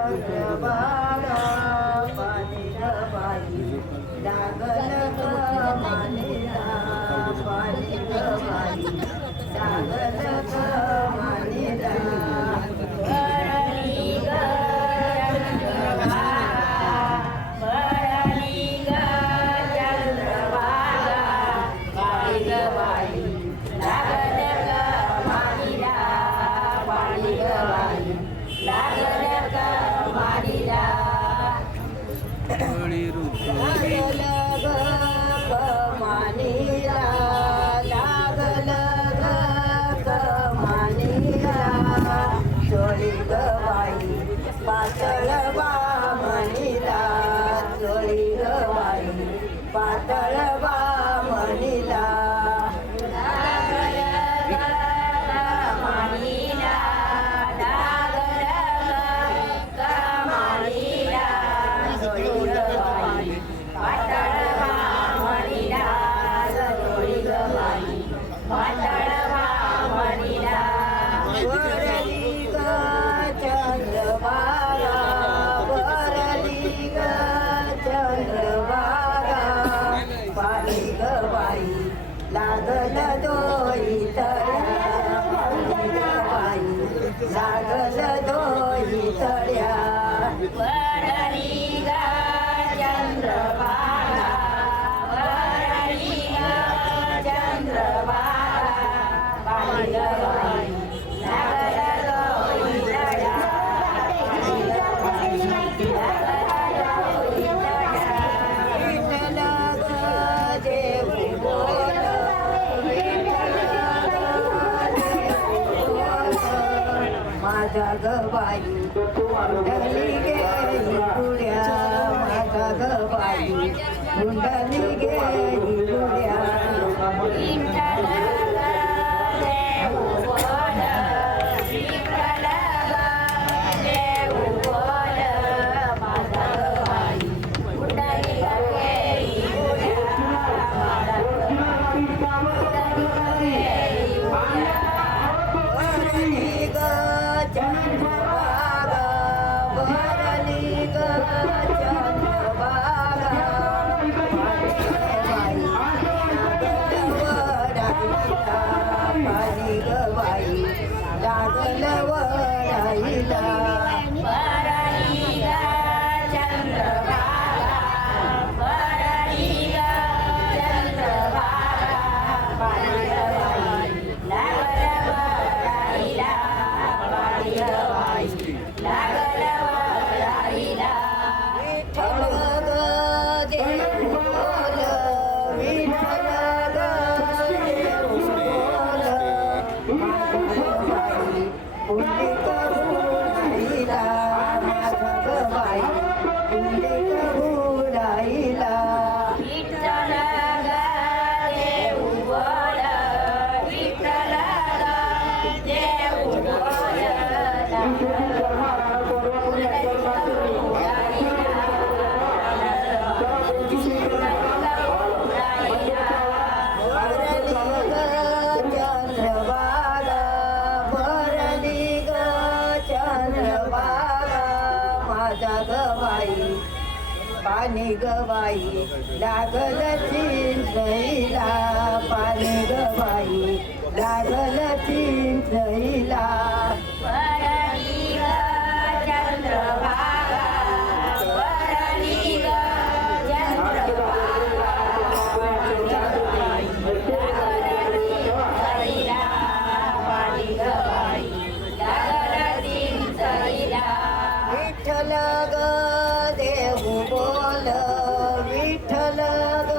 बाळा पाणी बाई लागल ग मानेला पाणी बाई लागल ग मानेला भरली ग चंद्रभागा भरली ग चंद्रभागा बाई लागल ग मानेला पाणी बाई लागल ग मानेला लागल ग कमानीला लागल ग कमानीला चोळी ग बाई पातळ बामणीला चोळी ग बाई पातळ बामणीला लागल ग कमानीला लागल ग कमानीला चोळी ग बाई पातळ बामणीला चोळी ग बाई पातळ बामणीला वरली ग चंद्रभागा वरली ग चंद्रभागा पाणी ग बाई लागल दोई तळ्या पाणी ग बाई लागल दोई तळ्या वरली ग चंद्रभागा वरली ग चंद्रभागा पाणी ग बाई लागल दोई तळ्या पाणी ग बाई लागल दोई तळ्या विठ्ठल ग देऊ बोल विठ्ठल ग देऊ बोल माझा ग बाई कुंडली गेली पुढ्या माझा ग बाई कुंडली गेली पुढ्या विठ्ठल ग देऊ बोल विठ्ठल ग देऊ बोल माझा ग बाई कुंडली गेली पुढ्या माझा ग बाई कुंडली गेली पुढ्या वरली ग चंद्रभागा वरली ग चंद्रभागा पाणी ग बाई लागल वडाईला वरली ग चंद्रभागा वरली ग चंद्रभागा पाणी ग बाई लागल वडाईला पाणी ग बाई लागल वडाईला विठ्ठल ग देऊ बोल विठ्ठल ग देऊ बोल बाई पुंडलिक हुराईला माझा ग बाई पुंडलिक हुराईला विठ्ठल ग देऊ बोल विठ्ठल ग देऊ बोल चंद्रभागा भरली ग चंद्रभागा माझा ग बाई पाणी ग बाई लागल चिंचईला पाणी ग बाई लागल चिंचईला वरली ग चंद्रभागा वरली ग चंद्रभागा पाणी ग बाई लागल चिंचईला विठ्ठल ग देऊ बोल विठ्ठल ग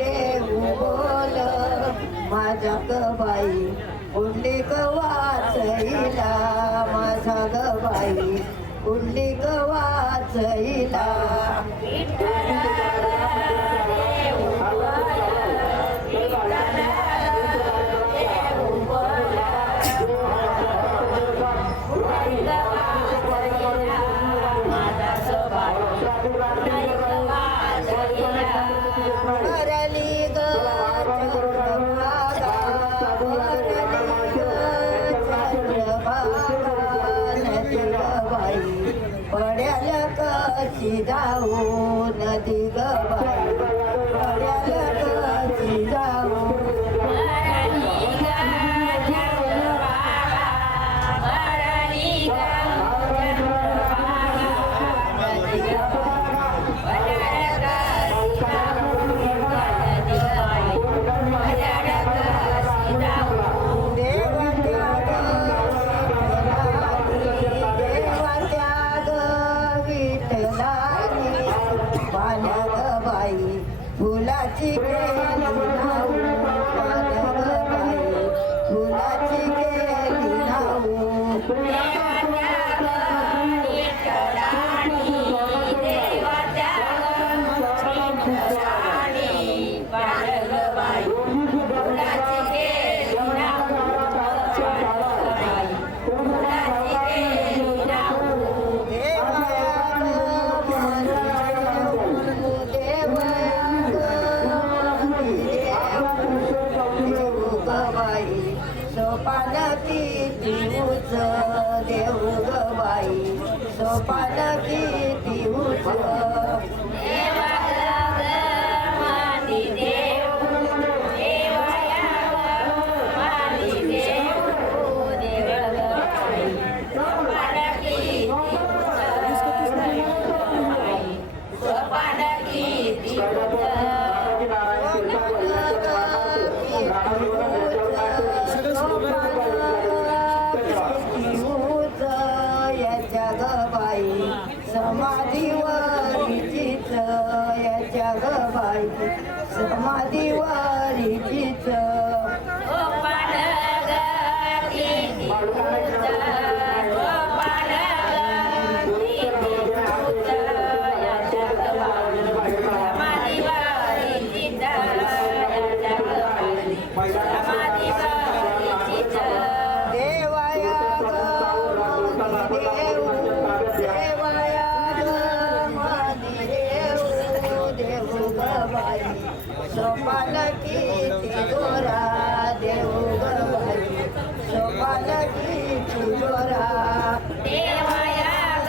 देऊ बोल माझा ग बाई पुंडलिक वाचईला माझा ग बाई पुंडलिक वाचईला विठ्ठल देऊ बोल विठ्ठल देऊ बोल माझा ग बाई वरली ग चंद्रभागा वरली ग चंद्रभागा पड्याल कशी जाऊ नदी ग बाई पड्याल कशी जाऊ फुलाची केली नाऊ बाई फुलाची केली नाऊ सोपान किती उच देऊ ग बाई सोपान किती उच समाधीवरीचीच याच्या ग बाई समाधीवरीचीच सोपान किती गोरा देऊ ग बाई सोपान किती गोरा देवाया ग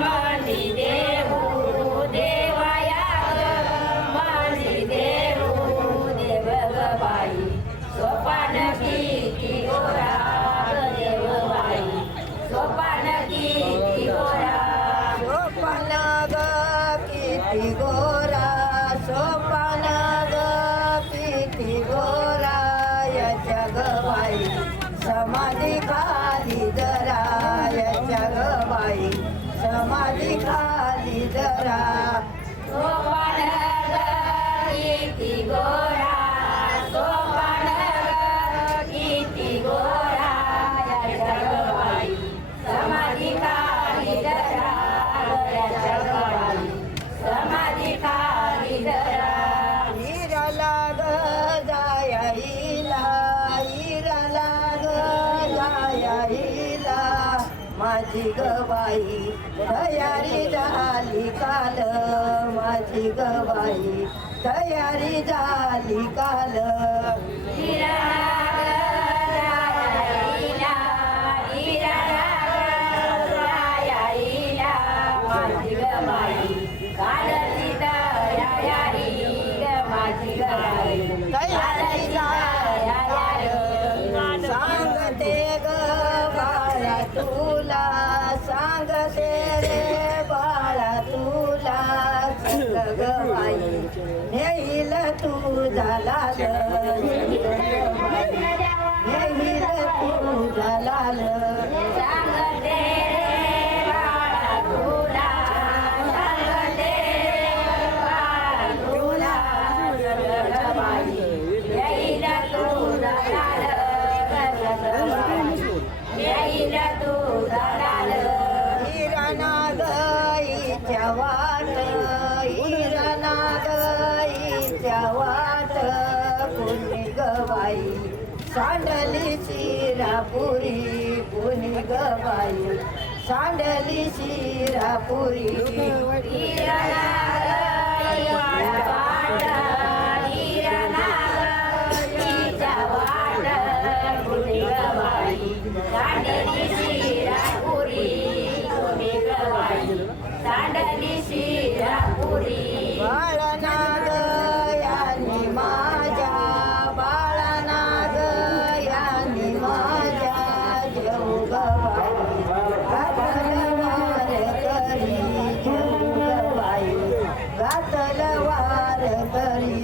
मानी देऊ देवाया ग मानी देऊ देव ग बाई सोपान किती गोरा देव बाई सोपान किती गोरा सोपान ग किती गोरा सोपान गोरा याच्या ग बाई समाधी खाली जरा याच्या ग बाई समाधी खाली जरा सोपान किती गोरा सोपान किती गोरा याच्या ग बाई समाधी खाली जरा याच्या ग बाई समाधी खाली जरा हिराला ग माझी ग बाई तयारी झाली काल माझी ग बाई तयारी झाली काल माझी ग बाई कालची तयारी माझी ग बाई तयारी सांगते ग बाळा तुला सांगते रे बाळा तुला ग बाई नेईल तू झालाल नेईल तू झालाल सांगते बाळा तुला सांगते बाळा तुला बाई नेईल तू झालाल हिरनागईच्या वाट हिरनागईच्या वाट कुणी ग बाई सांडली शिरापुरी कुणी ग बाई सांडली शिरापुरी शिरापुरी सांडली शिरापुरी बाळनाग यांनी माझ्या बाळनाग यांनी माझ्या जेऊ गबाई घातल वार करी जेऊ गबाई घातल वार करी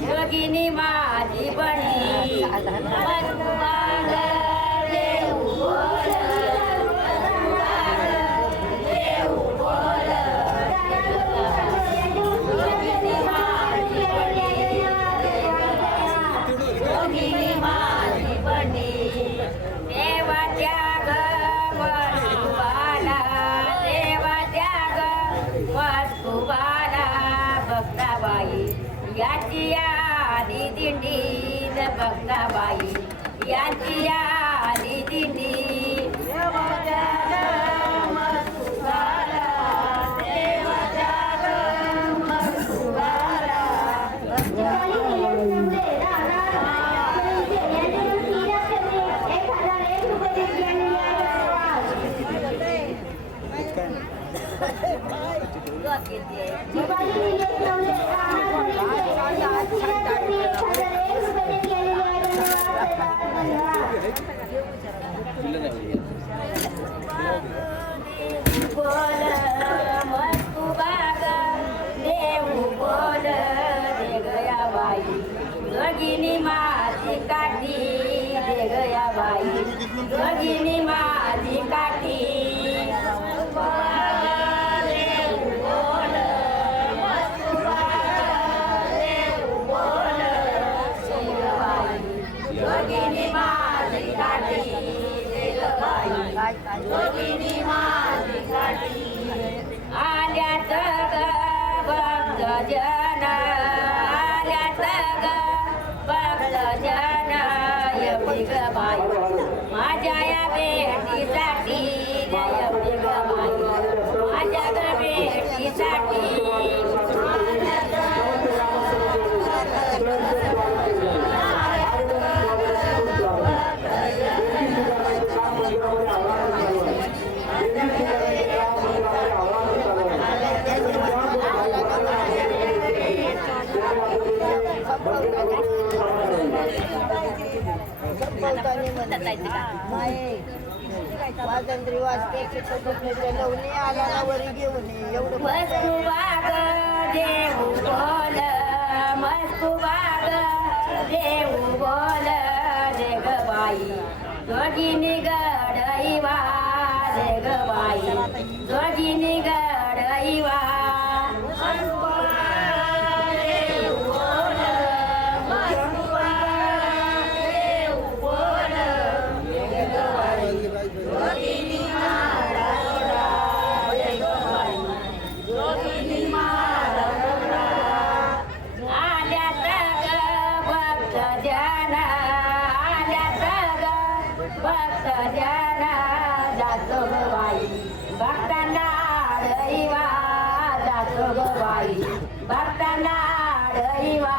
योगिनी माझी बणी याची आली दिंडी भक्ताबाई याची आली दिंडी जोगिनी माझी काठी दे गया बाई जोगिनी माझी काठी जोगिनी माझी काठी जोगिनी माझी काठी आल्यात ग भक्त जन आल्यात ग भक्त जन एवढी ग बाई माझ्या या भेटीसाठी एवढी ग बाई माझ्या ग भेटीसाठी स्वातंत्र्य वाचते लवणे आला वरी घेऊन एवढं मस्तू बाग देऊ बोल मस्तू बाग देऊ बोल रे ग बाई जोगिनी गडईवा रे ग बाई जोगिनी गडईवा जोगिनी बाई भक्तांना दैवा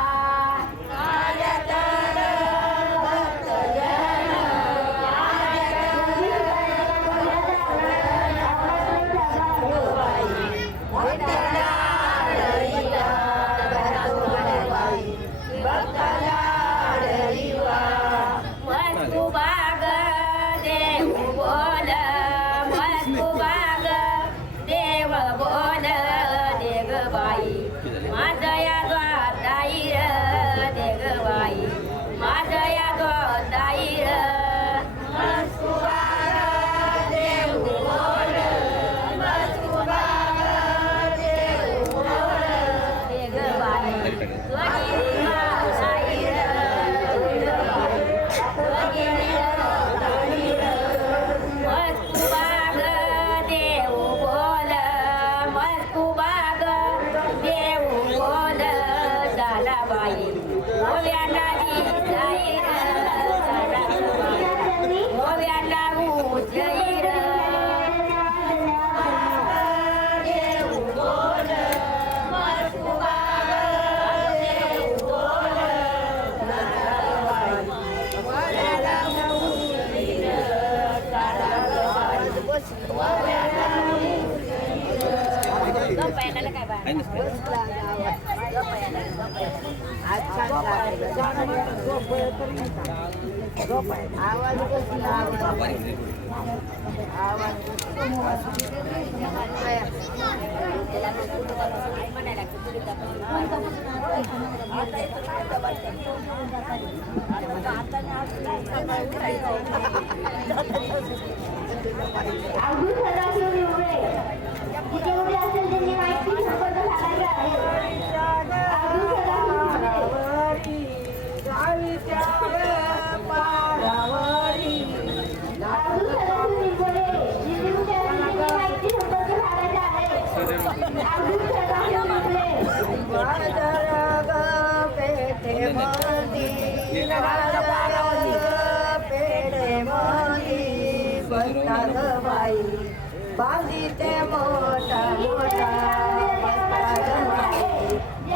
बांधीते मोठा मोठा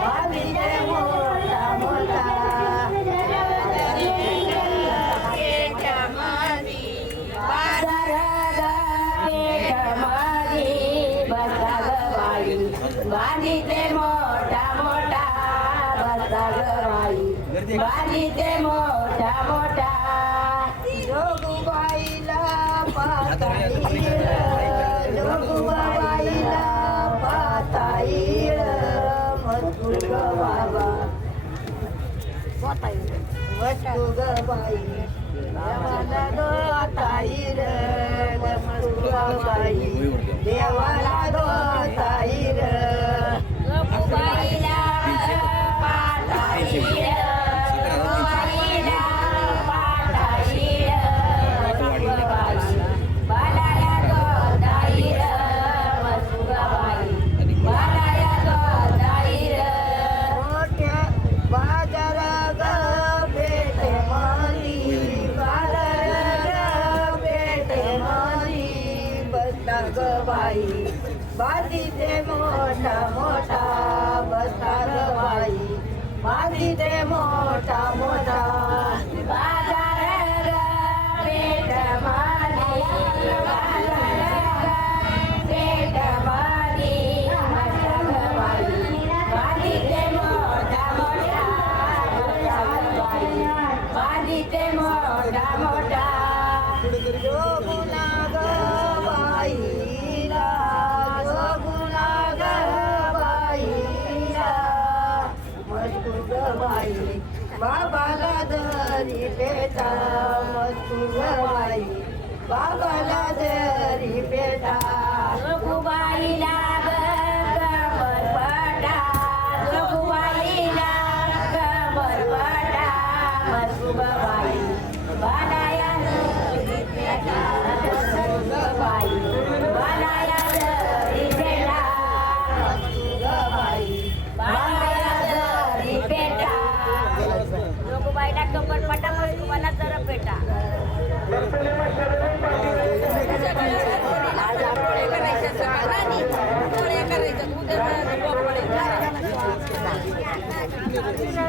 बांधीते मोठा मोठा बांधीते मोठा मोठा बांधीते मोठा मोठा जोगुबाईला जोगुबाईला पाताईळ मस्तुग बाबा मस्तुग बाई देवाला दो ताईर मस्तुग बाई देवाला दो ताईर जोगुबाईला पाताईळ बांधीते मोठा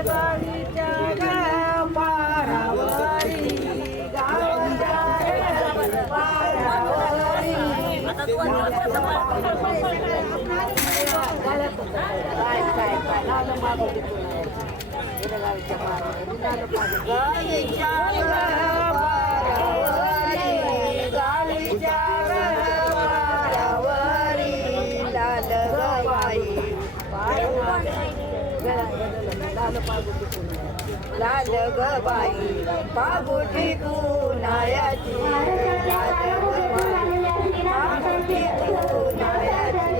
गावीच्या पारावरी गावाच्या पारावरी लाल ग बाई पागोटी कुणायाची पागोटी कुणायाची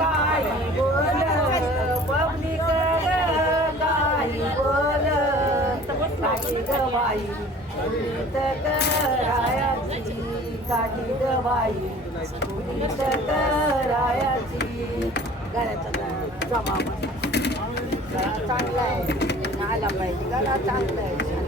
काही बोल पब्लिक काही बोल काठी ग बाई करायाची काठी ग बाई करायाची गळ्याचा जमा चांगला आहे आला पाहिजे गळा चांगला आहे